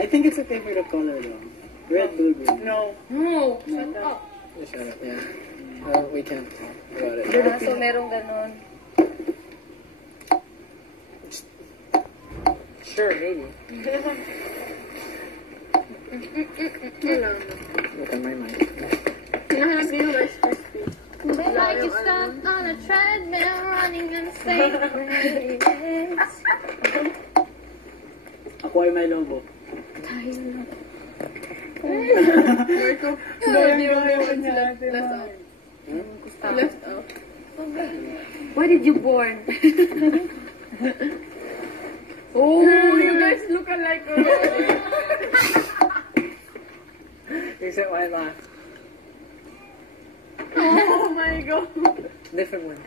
I think it's a favorite color though. Red, blue, green. No. No, shut up. Shut up, yeah. We can't talk about it. So merong ganon. Sure, maybe. Look at my mic. Hinahanap niyo Rice Krispies. They like you stuck on a treadmill running in the same race. Ako ay may lobo. Tayo na. Left out. Why did you born? Oh, you guys look alike already. Except my laugh. Oh my god. Different one.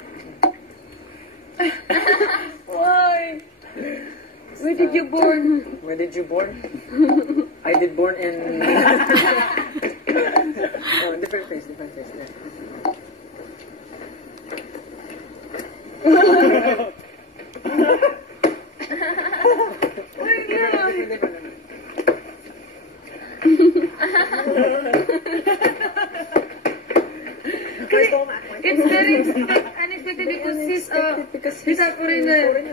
Why? Where did you born? Where did you born? I did born in... oh, different place, different place. It's very unexpected because he's a foreigner.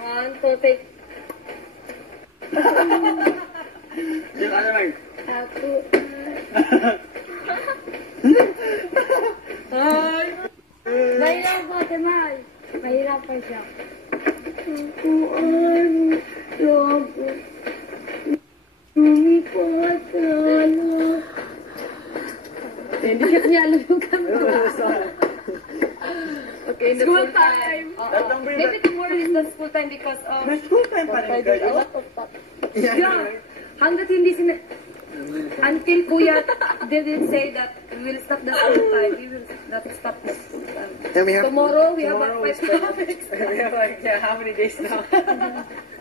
One, two, take. Yung ano lang. Ako. Mahirap ba, Temal? Mahirapan siya. Kuan, logo. Lumipot, ano. Hindi niya alam yung camera. Okay, the School time. Maybe tomorrow is the school time because of... May school time pa rin kayo? Yeah. Hanggat hindi until Kuya didn't say that we will stop the school time, we will not stop the school time. Yeah, we have, Tomorrow we have tomorrow like 5 topics. we have like, yeah, how many days now?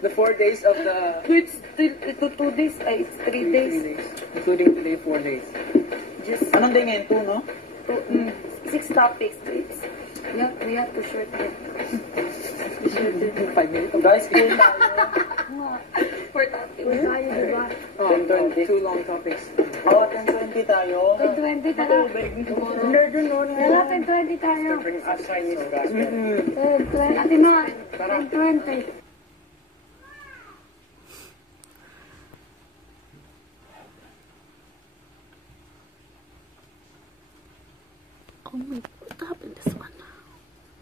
The 4 days of the... It's still, ito 2 days, it's 3 days. 3 days. Including today, 4 days. Just Anong day ngayon? 2, no? 6 topics. We have to shorten. 5 minutes. Oh, guys, school tayo. 4 topics. Tayo, diba? 10-20. 2 long topics. Oh, 10-20 tayo. 10-20 tara. Wala, 10-20 tayo. Bring us Chinese guys. 10-20. Ate Ma, 10-20. Oh my